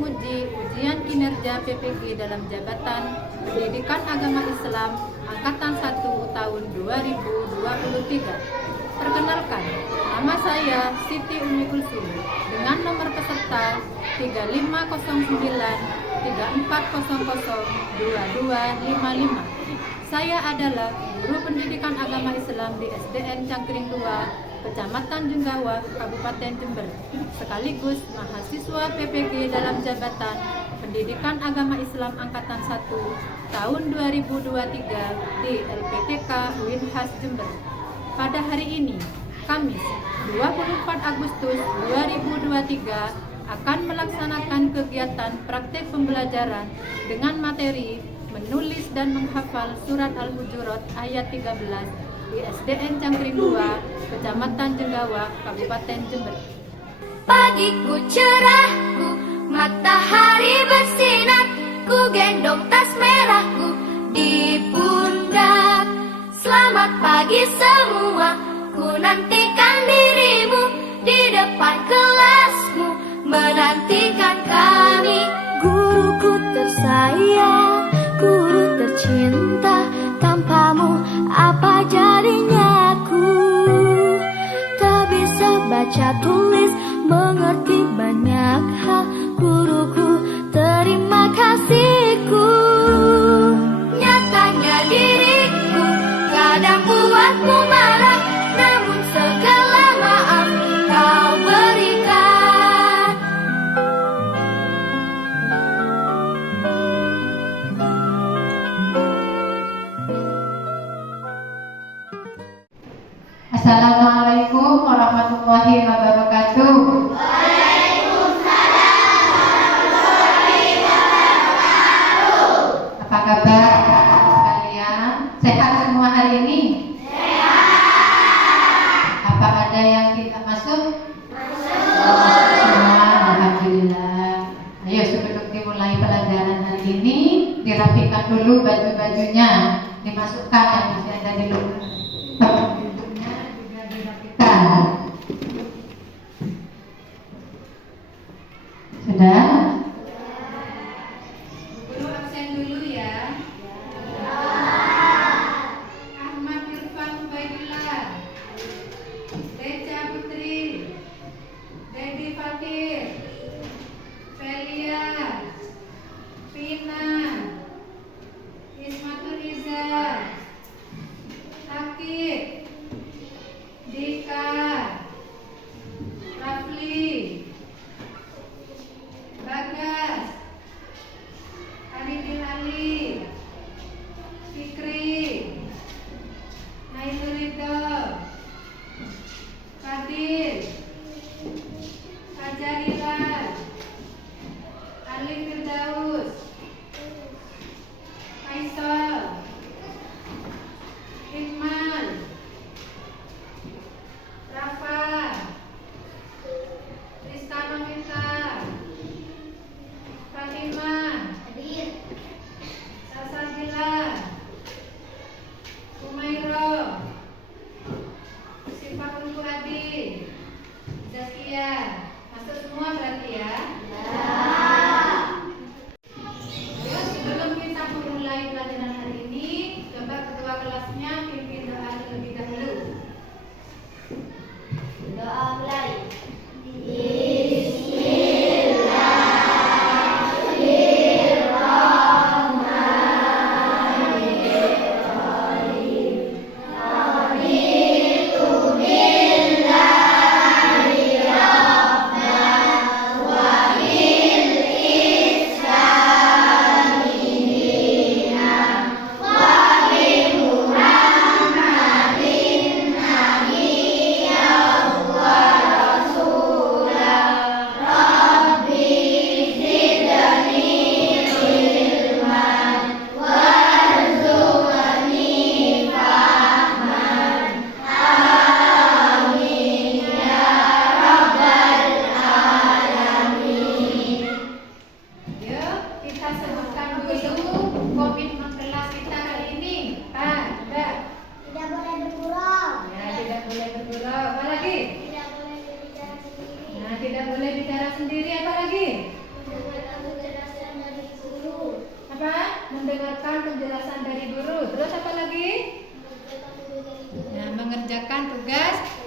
menguji ujian kinerja PPG dalam jabatan Pendidikan Agama Islam Angkatan 1 tahun 2023. Perkenalkan, nama saya Siti Umi Kulsum dengan nomor peserta 350934002255. Saya adalah guru pendidikan agama Islam di SDN Cangkring 2, Kecamatan Jenggawa, Kabupaten Jember, sekaligus mahasiswa PPG dalam jabatan Pendidikan Agama Islam Angkatan 1 tahun 2023 di LPTK Winhas Jember. Pada hari ini, Kamis 24 Agustus 2023, akan melaksanakan kegiatan praktek pembelajaran dengan materi menulis dan menghafal surat Al-Hujurat ayat 13 di SDN Cangkring 2, Kecamatan Jenggawa, Kabupaten Jember. Pagiku cerahku, matahari bersinar, ku gendong tas merahku di pundak. Selamat pagi semua, ku nantikan dirimu di depan kelasmu, menantikan kami. Guruku tersayang, guru tercinta, tanpamu apa jadinya aku? Tak bisa baca tulis, mengerti banyak hal. Guruku, terima kasihku. Nyatanya diriku kadang buatmu marah, namun segala maaf kau berikan. Assalamualaikum warahmatullahi wabarakatuh. Apa kabar sekalian? Sehat semua hari ini? Apa ada yang tidak masuk? Semua, alhamdulillah. Ayo sebelum dimulai pelajaran hari ini, dirapikan dulu baju-bajunya, dimasukkan yang masih ada di luar. Duduknya juga dirapikan. Sudah? Guru absen dulu ya. Ahmad Irfan Ubaidillah, Deca Putri, Dedi Fakir, Felia, Vina, Ismatul Iza, Akid, Dika, Rafli, Bagas, Arifin Ali, Fikri, Nailul Ridho, Fadil, Fajar Hilal, Ali Firdaus,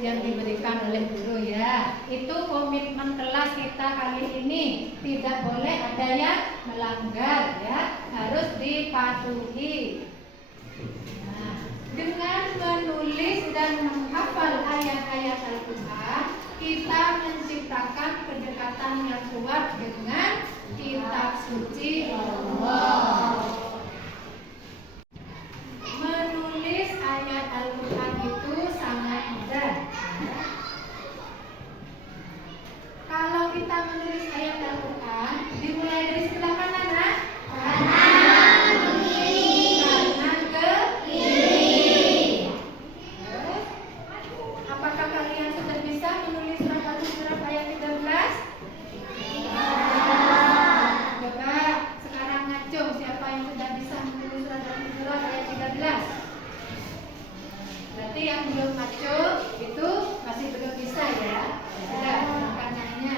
yang diberikan oleh guru ya. Itu komitmen kelas kita kali ini. Tidak boleh ada yang melanggar ya, harus dipatuhi. Nah, dengan menulis dan menghafal ayat-ayat Al-Quran, kita menciptakan kedekatan yang kuat dengan kitab suci Allah. Menulis ayat Al-Quran itu sangat mudah. Kalau kita menulis ayat Al-Quran, dimulai dari sebelah mana, Nak? Kanan ke kiri. Terus, apakah kalian sudah bisa menulis surat Al-Hujurat ayat 13? Coba sekarang ngacung, siapa yang sudah bisa menulis surat Al-Hujurat ayat 13? Berarti yang belum ngacung itu masih belum bisa ya. Sudah, kanannya.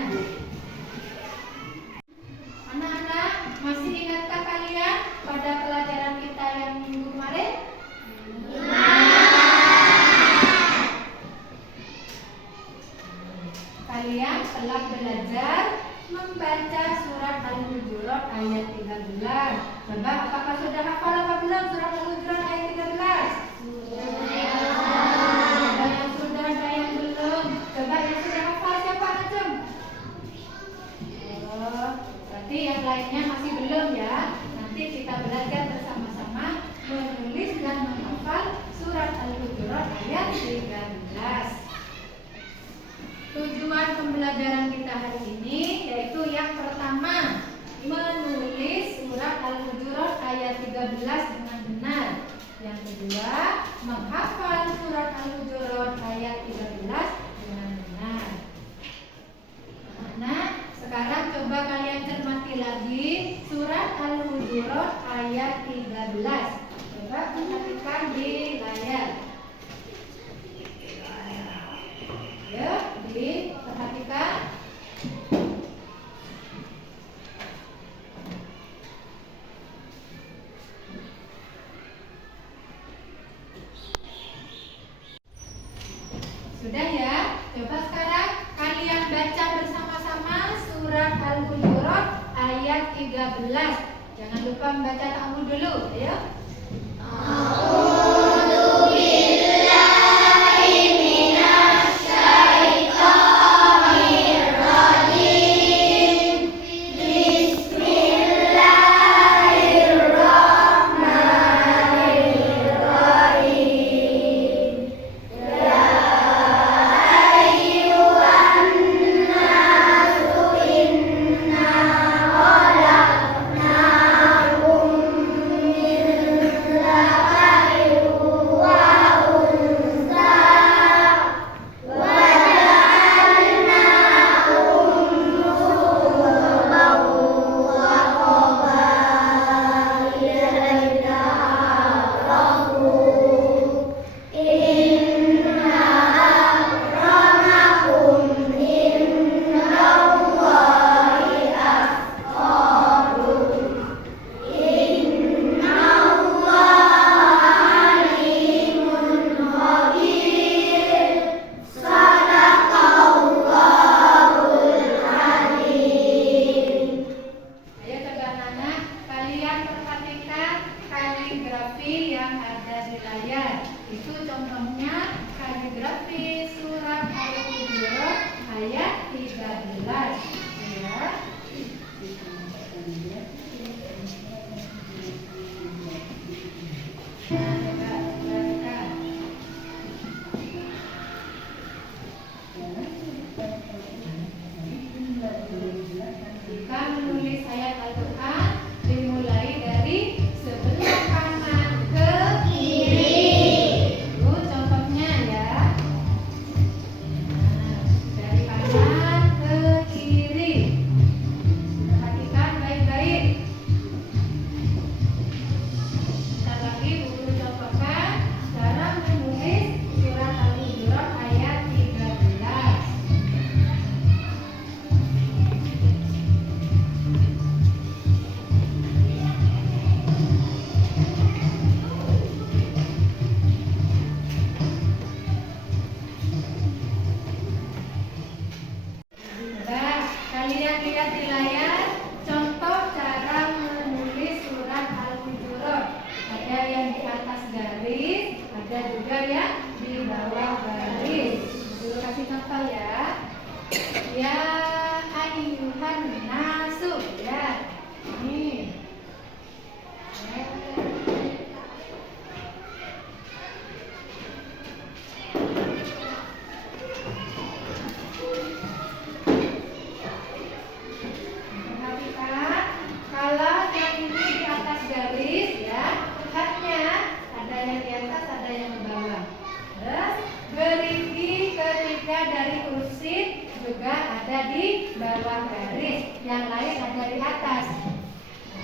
Anak-anak, masih ingatkah kalian pada pelajaran kita yang minggu kemarin? Kalian telah belajar membaca surat Al-Hujurat ayat 13. Coba apakah sudah hafal apa belum surat Al-Hujurat ayat 13? Ada yang sudah, ada yang belum. Coba yang sudah hafal siapa, Najum? Oh, berarti yang lainnya masih belum ya. Nanti kita belajar bersama-sama menulis dan menghafal surat Al-Hujurat ayat 13. Tujuan pembelajaran kita hari ini yaitu yang pertama, menulis surat Al-Hujurat ayat 13 dengan benar. Yang kedua, menghafal surat Al-Hujurat ayat 13 dengan benar. Nah, sekarang coba kalian cermati lagi surat Al-Hujurat ayat 13. Coba perhatikan di layar. Ya, diperhatikan. Sudah ya? Coba sekarang kalian baca bersama-sama surat Al-Hujurat ayat 13. Jangan lupa membaca ta'awudz dulu, ayo. Inna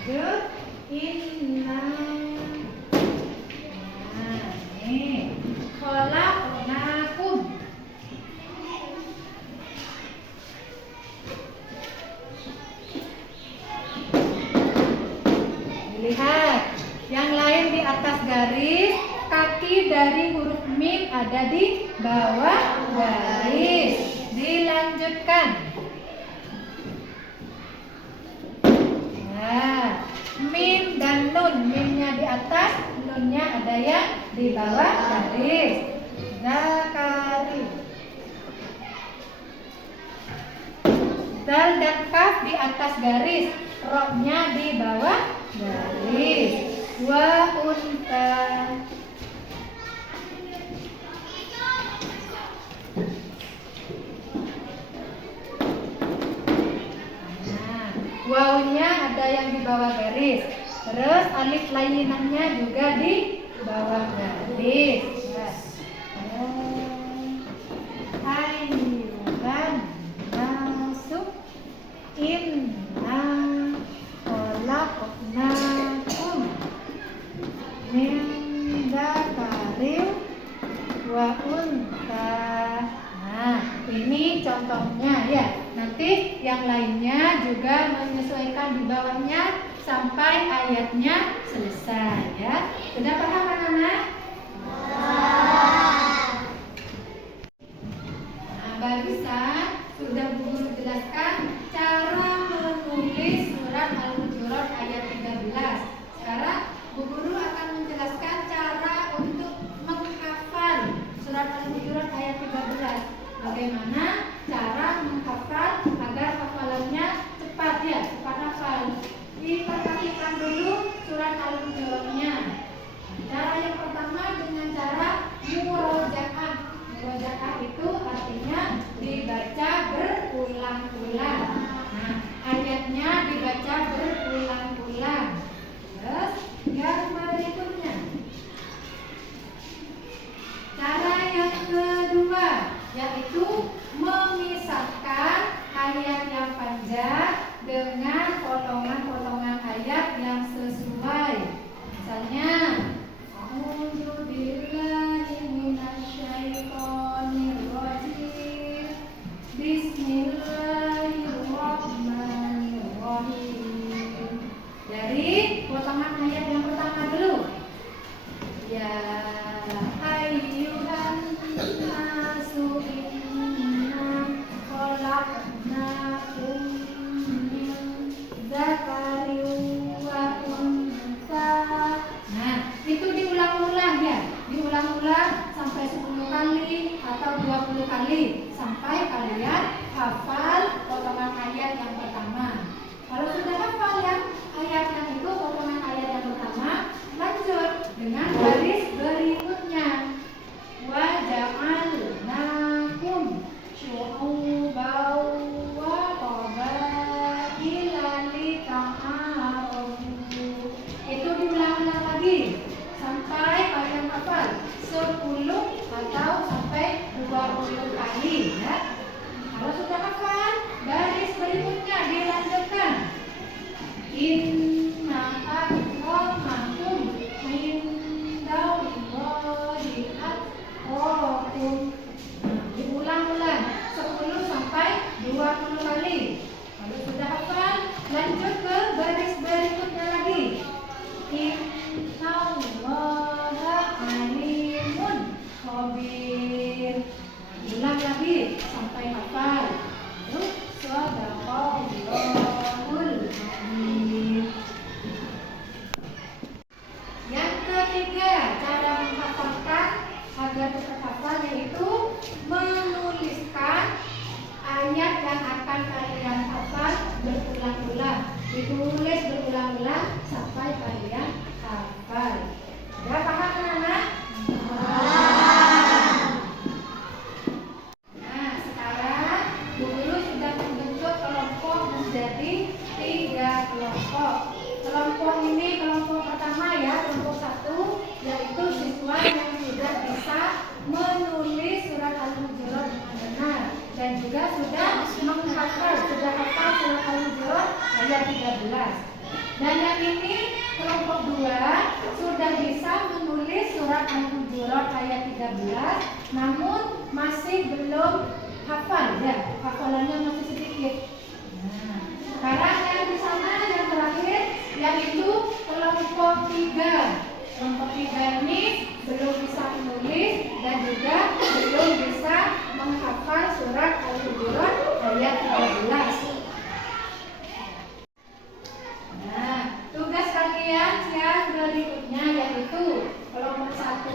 Lanjut. Inna. Nah, ini. Khalaqnakum. Lihat, yang lain di atas garis, kaki dari huruf mim ada di bawah garis. Dilanjutkan. Nah, mim dan nun, mimnya di atas, nunnya ada yang di bawah garis. Zakari. Dal dan kaf di atas garis, roknya di bawah garis. Wa unta. Nah, wawunya ada yang di bawah garis. Terus alif lainannya juga di bawah garis. Ayuhan masuk inna khalaqnakum min dzakarin wa unsa. Nah, ini contohnya ya. Nanti yang lainnya juga menyesuaikan di bawahnya sampai ayatnya selesai ya. Sudah paham anak-anak? Nah, barusan sudah Bu Guru jelaskan cara menulis surat Al-Hujurat ayat 13. Sekarang Bu Guru akan menjelaskan cara untuk menghafal surat Al-Hujurat ayat 13. Bagaimana cara menghafal agar hafalannya cepat ya, cepat hafal. Diperhatikan dulu surat Al-Hujuratnya. Cara yang pertama dengan cara murojaah. Murojaah itu artinya dibaca berulang-ulang. Nah, ayatnya dibaca berulang-ulang. Terus yang berikutnya, cara yang kedua yaitu memisahkan ayat yang panjang dengan potongan-potongan ayat yang sesuai. Misalnya, a'udzu billahi minasyaitonir rajim. Bismillahirrahmanirrahim. Dari potongan ayat yang pertama dulu. Ya ayyuhan nasu inna khalaqnakum min dzakarin wa unsa. Nah, itu diulang-ulang ya. Diulang-ulang sampai 10 kali atau 20 kali sampai kalian hafal potongan ayat yang pertama. Kalau sudah hafal yang ayat yang itu, potongan ayat yang pertama, lanjut dengan garis berikutnya. Wa ja'alnakum syu'uban wa qabaila lita'arafu. Itu diulang-ulang lagi sampai kalian hafal 10 atau sampai 20 kali ya. Kalau sudah hafal, garis berikutnya dilanjutkan. Inna akramakum indallahi atqakum. Diulang-ulang 10 sampai 20 kali. Kalau sudah hafal, lanjut ke baris berikutnya lagi. Innallaha alimun khabir. Ulang lagi sampai hafal. Terus shadaqallahul adzim. Yang ketiga, cara menghafalkan agar tetap hafal yaitu menuliskan ayat yang akan kalian hafal berulang-ulang. Ditulis berulang-ulang sampai kalian hafal. Sudah paham anak-anak? Nah, sekarang Bu Guru sudah membentuk kelompok menjadi 3 kelompok. Kelompok ini kelompok pertama ya, kelompok 1, yaitu siswa yang sudah bisa menulis surat Al-Hujurat dengan benar dan juga sudah menghafal, sudah hafal surat Al-Hujurat ayat 13. Dan yang ini kelompok 2 sudah bisa menulis surat Al-Hujurat ayat 13, namun masih belum hafal ya, hafalannya masih sedikit. Nah, sekarang yang di sana yang terakhir yaitu kelompok 3. Kelompok 3 ini belum bisa menulis dan juga belum bisa menghafal surat Al-Hujurat ayat 13. Nah, tugas kalian yang berikutnya yaitu kelompok 1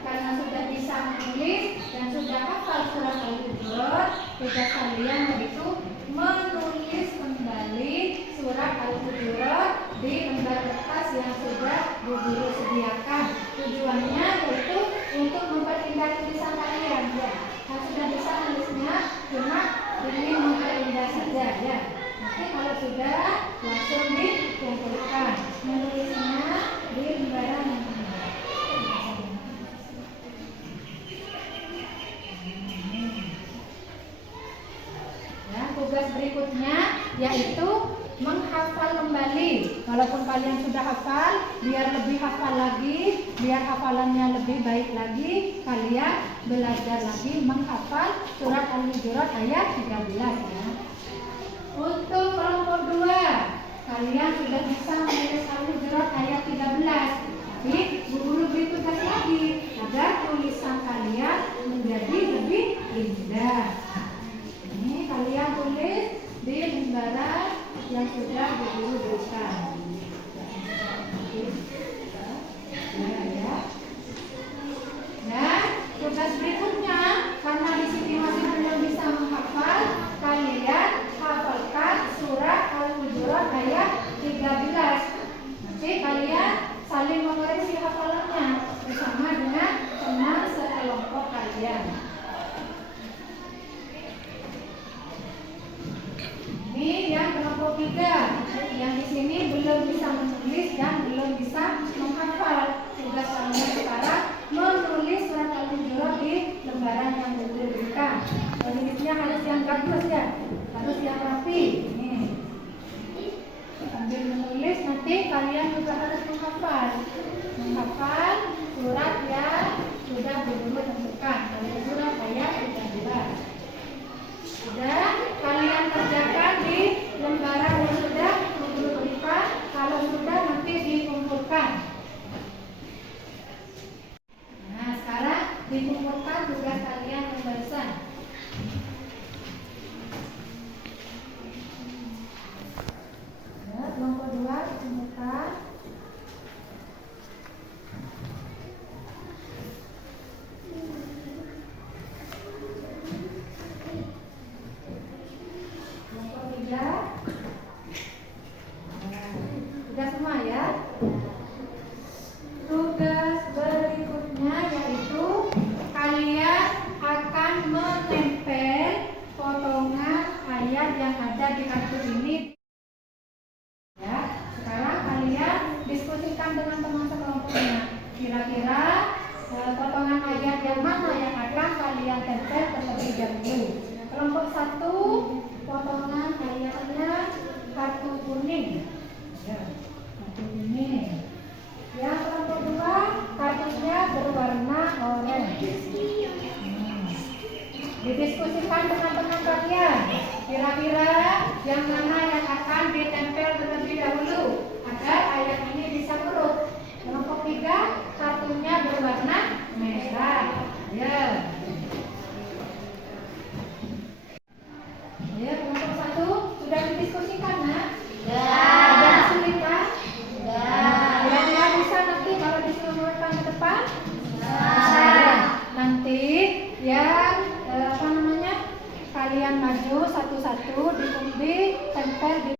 karena sudah bisa menulis dan sudah hafal surat Al-Hujurat, tugas kalian yaitu menulis kembali surat Al-Hujurat di lembar kertas yang sudah Bu Guru sediakan. Tujuannya yaitu untuk memperindah tulisan kalian ya. Kalau sudah bisa nulisnya, cuma ingin memperindah saja ya. Nanti kalau sudah langsung dikumpulkan menulisnya di lembaran yang ini. Ya, tugas berikutnya yaitu menghafal kembali. Walaupun kalian sudah hafal, biar lebih hafal lagi, biar hafalannya lebih baik lagi, kalian belajar lagi menghafal surat Al-Hujurat ayat 13 ya. Untuk kelompok 2, kalian sudah bisa menulis Al-Hujurat ayat 13. Tapi Bu Guru beri tugas lagi agar tulisan kalian menjadi lebih indah. Ini kalian tulis di lembaran yang sudah Bu Guru berikan. Nah, tugas berikutnya karena di sini masih belum bisa menghafal, kalian hafalkan surat Al-Hujurat ayat 13. Nanti kalian saling mengoreksi hafalannya bersama dengan teman sekelompok kalian. Ini yang kelompok 3 yang di sini belum bisa menulis dan belum bisa menghafal. Tugas kalian sekarang menulis surat Al-Hujurat di lembaran yang diberikan. Tulisnya harus yang bagus ya, harus yang rapi. Nih. Sambil menulis nanti kalian juga harus menghafal surat yang sudah Bu Guru tentukan. Al-Hujurat ayat 13. Sudah kalian kerjakan di lembaran yang sudah Bu Guru berikan. Kalau sudah nanti dikumpulkan. Nah, sekarang dikumpulkan tugas kalian pembahasan. Ya, kelompok 2 dikumpulkan. Kelompok 3. Nah, sudah semua ya. Tugas berikutnya yaitu kalian akan menempel potongan ayat yang ada di kartu ini. Ya, sekarang kalian diskusikan dengan teman sekelompoknya. Kira-kira potongan ayat yang mana yang akan kalian tempel terlebih dahulu. Kelompok 1, potongan ayatnya kartu kuning. Ya, kartu kuning. Yang kelompok 2, kartunya berwarna oranye. Didiskusikan dengan teman kalian. Kira-kira yang mana yang akan ditempel terlebih dahulu agar ayat ini bisa huruf. Kelompok 3, kartunya berwarna merah. Ya. Ya, kelompok 1 sudah didiskusikan, nah? Ya. Ada kesulitan? Ya. Kira-kira bisa nanti kalau disuruhkan ke depan? Bisa. Nanti yang kalian maju satu-satu ditempel di.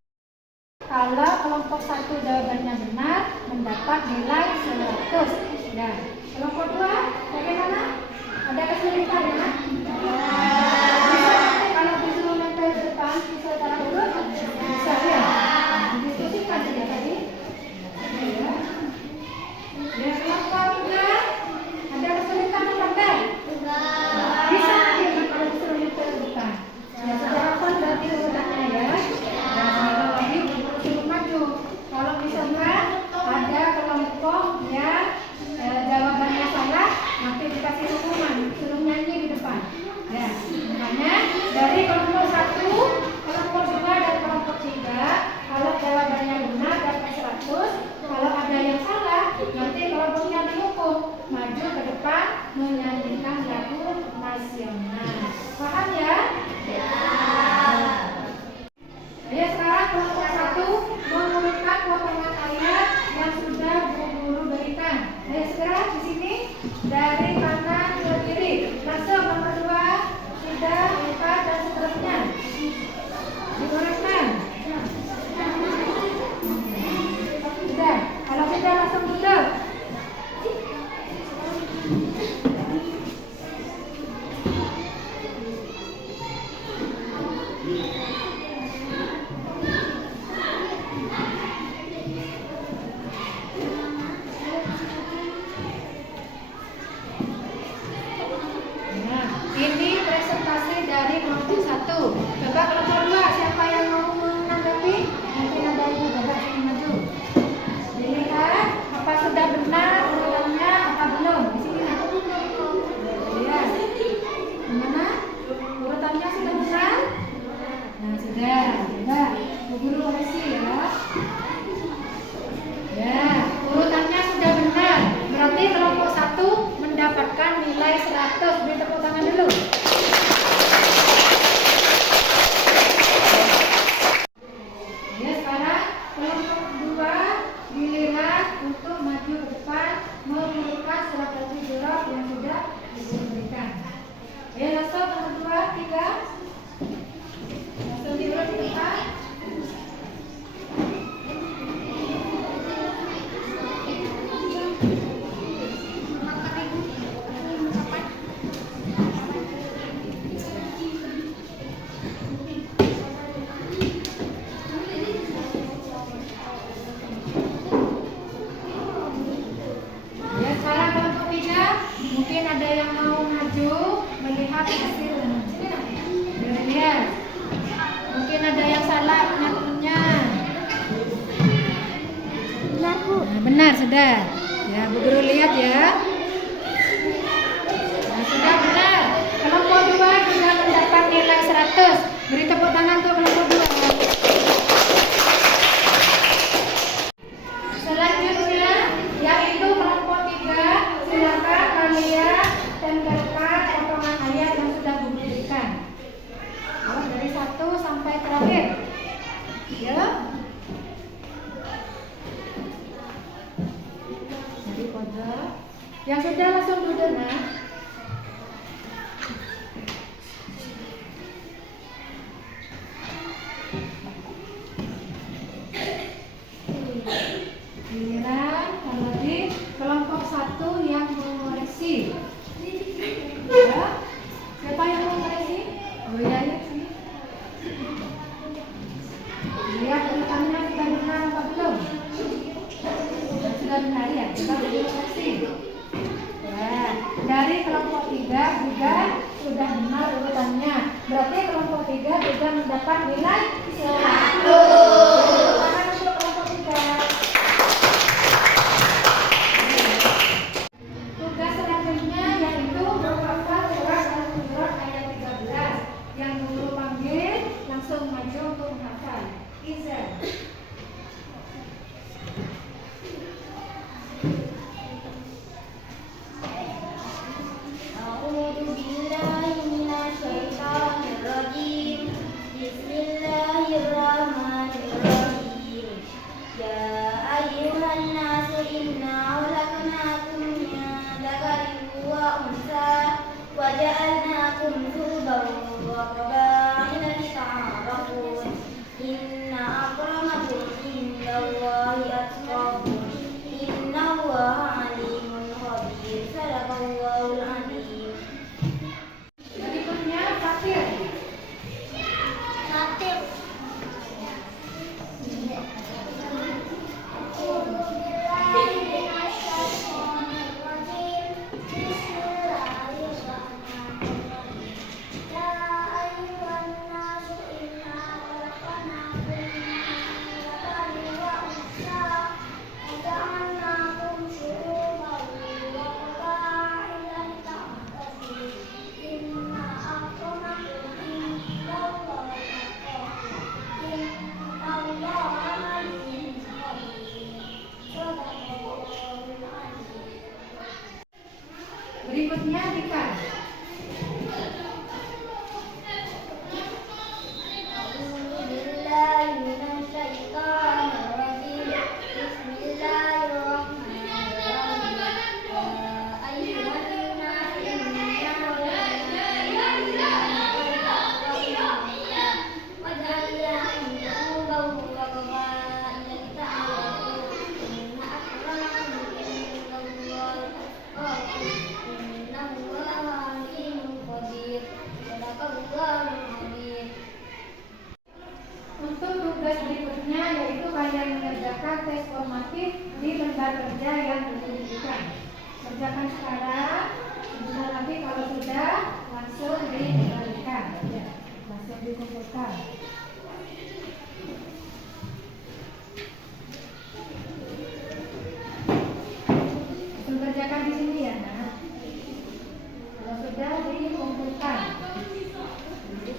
Kalau kelompok 1 jawabannya benar mendapat nilai 100. Ya. Kelompok 2 bagaimana? Ada kesulitan ya? Bisa nanti kalau disuruh nempel ke depan bisa cara urut? Bisa ya? Didiskusikan saja tadi. Ya. Ya, kelompok 3 ada kesulitan apa enggak? Bisa nanti kalau disuruh nempel ke depan. Ya, secara kon berarti urutannya ya. Dan kalau lagi suruh maju. Kalau misalnya untuk maju ke depan menyanyikan lagu nasional. Paham ya? Ya. Ayo sekarang kelompok 1 mengurutkan potongan ayat yang sudah Bu Guru berikan. Ayo segera di sini dari kanan ke kiri. Langsung nomor 2, 3, 4 dan seterusnya. Diurutkan. Sudah. Kalau sudah langsung duduk. Ini presentasi dari kelompok 1. Coba kelompok 2, siapa yang mau menanggapi? Mungkin ada yang coba sini maju. Dilihat apa sudah benar urutannya apa belum. Di sini nah. Lihat. Gimana? Urutannya sudah benar? Nah, sudah. Coba Bu Guru kasih ya. Ya, urutannya sudah benar. Berarti kelompok 1 mendapatkan nilai 100. Beri tepuk tangan dulu. Ya, sekarang kelompok 2 dilihat untuk maju ke depan mengurutkan surat al-Hujurat yang sudah diberikan. Ya, langsung nomor 2, 3. Langsung diurut ke depan. Ya, sekarang kelompok 3 mungkin ada yang mau maju melihat hasil. Lihat. Mungkin ada yang salah punya. Benar, Bu. Nah, benar sudah. Ya, Bu Guru lihat ya. Nah, sudah benar. Kelompok 2 juga mendapat nilai 100. Beri tepuk tangan untuk kelompok 2. Selanjutnya yaitu kelompok 3. Silakan kalian tempelkan potongan ayat yang sudah diberikan. Dari 1 sampai terakhir. Ya. Jadi pojok. Yang sudah langsung duduk nah. Giliran lagi kelompok 1 yang mengoreksi. Ya. Siapa yang mau mengoreksi? Oh ya, ya sini. Lihat urutannya sudah benar apa belum? Sudah benar ya, kita mengoreksi. Ya, dari kelompok 3 juga sudah benar urutannya. Berarti kelompok 3 juga mendapat nilai 100. Tangan untuk kelompok 3. Tugas selanjutnya yaitu menghafal surat Al-Hujurat ayat 13. Yang Guru panggil langsung maju untuk menghafal. Izan. A'udzu billahi minasyaitonir rajim. Bismillahirrahmanirrahim. Ya ayyuhan nasu inna khalaqnakum min dzakarin wa untha wa ja'alnakum syu'uban wa qabaila lita'arafu. Inna akramakum indallahi atqakum. Innallaha alimun khabir. Sadaqallahul azim. Berikutnya Fatir. Fatir. berikutnya Dika. Untuk tugas berikutnya yaitu kalian mengerjakan tes formatif di lembar kerja yang diberikan. Kerjakan sekarang, sebentar lagi kalau sudah langsung dikembalikan, ya, langsung dikumpulkan. Langsung kerjakan di sini ya, Nak. Kalau sudah dikumpulkan. Ya.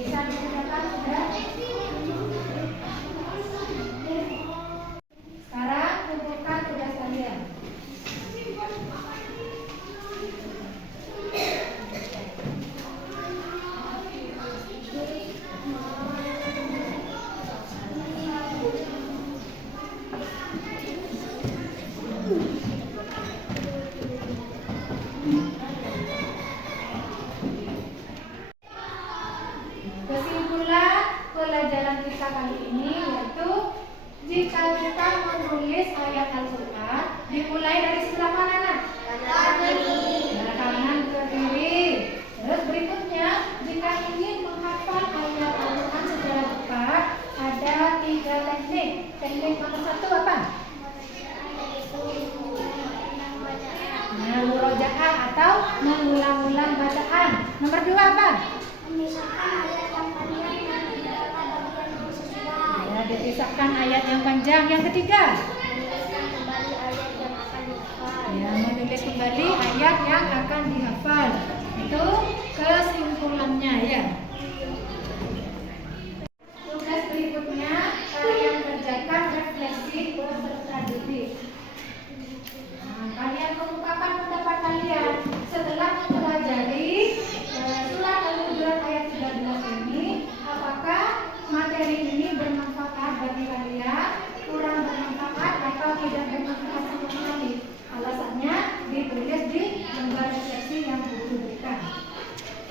Bisa dikerjakan sudah. Sekarang kumpulkan tugas kalian. Kesimpulan pelajaran kita kali ini yaitu jika kita menulis ayat Al-Quran dimulai dari sebelah mana, Nak? Dari kanan ke kiri. Terus berikutnya jika ingin menghafal ayat Al-Quran secara cepat ada 3 teknik. Teknik nomor 1 apa? Murojaah atau mengulang-ulang bacaan. Nomor 2 apa? Ya, dipisahkan ayat yang panjang. Yang ketiga? Ya, menulis kembali ayat yang akan dihafal. Itu kesimpulannya ya. Tugas berikutnya kalian kerjakan refleksi beserta diri. Kalian mengungkapkan pendapat kalian setelah mempelajari surat Al-Hujurat ayat 13 ini. Apakah materi ini bermanfaat bagi kalian, kurang bermanfaat atau tidak bermanfaat sama sekali? Alasannya ditulis di lembar refleksi yang buku berikan.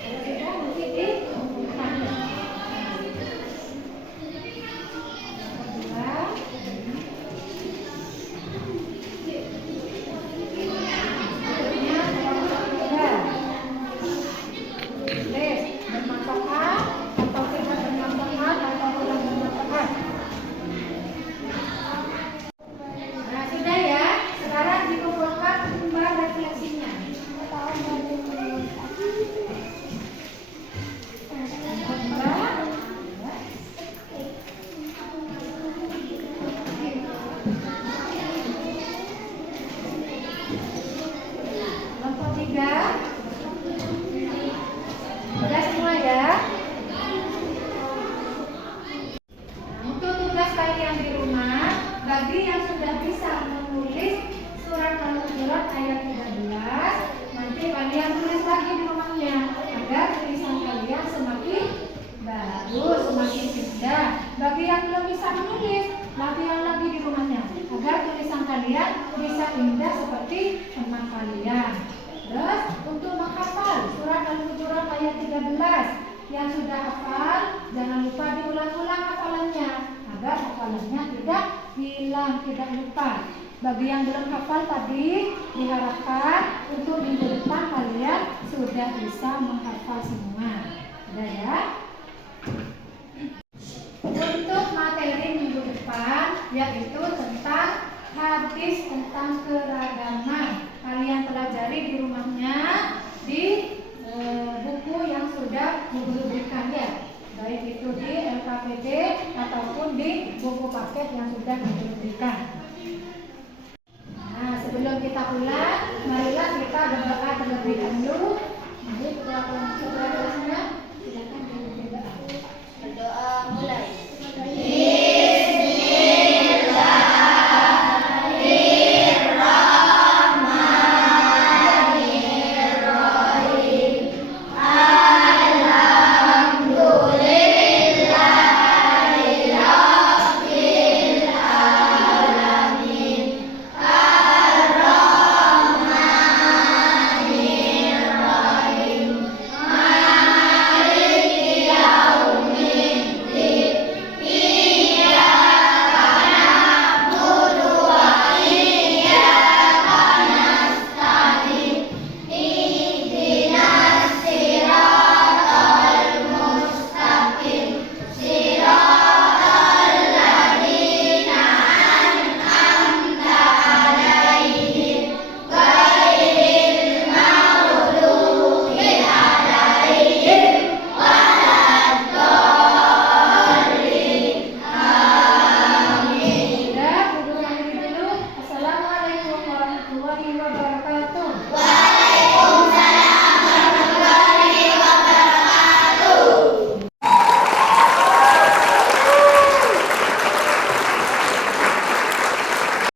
Kalau tidak nanti dikumpulkan. Bermanfaat atau tidak bermanfaat atau kurang bermanfaat. Nah, sudah ya. Sekarang dikumpulkan lembar refleksinya. Kelompok 3. Sudah semua ya. Nah, untuk tugas kalian di rumah, bagi yang sudah bisa menulis surat Al-Hujurat ayat 13, nanti kalian tulis lagi di rumahnya agar tulisan kalian semakin bagus, semakin indah. Bagi yang belum bisa menulis, latihan lagi di rumahnya agar tulisan kalian bisa indah seperti teman kalian. Terus untuk menghafal surat Al-Hujurat ayat 13, yang sudah hafal jangan lupa diulang-ulang hafalannya agar hafalannya tidak hilang, tidak lupa. Bagi yang belum hafal tadi, diharapkan untuk minggu depan kalian sudah bisa menghafal semua. Sudah ya? Untuk materi minggu depan yaitu tentang hadis tentang keragaman. Kalian pelajari di rumahnya di buku yang sudah Guru berikan ya, baik itu di LKPD ataupun di buku paket yang sudah Guru berikan.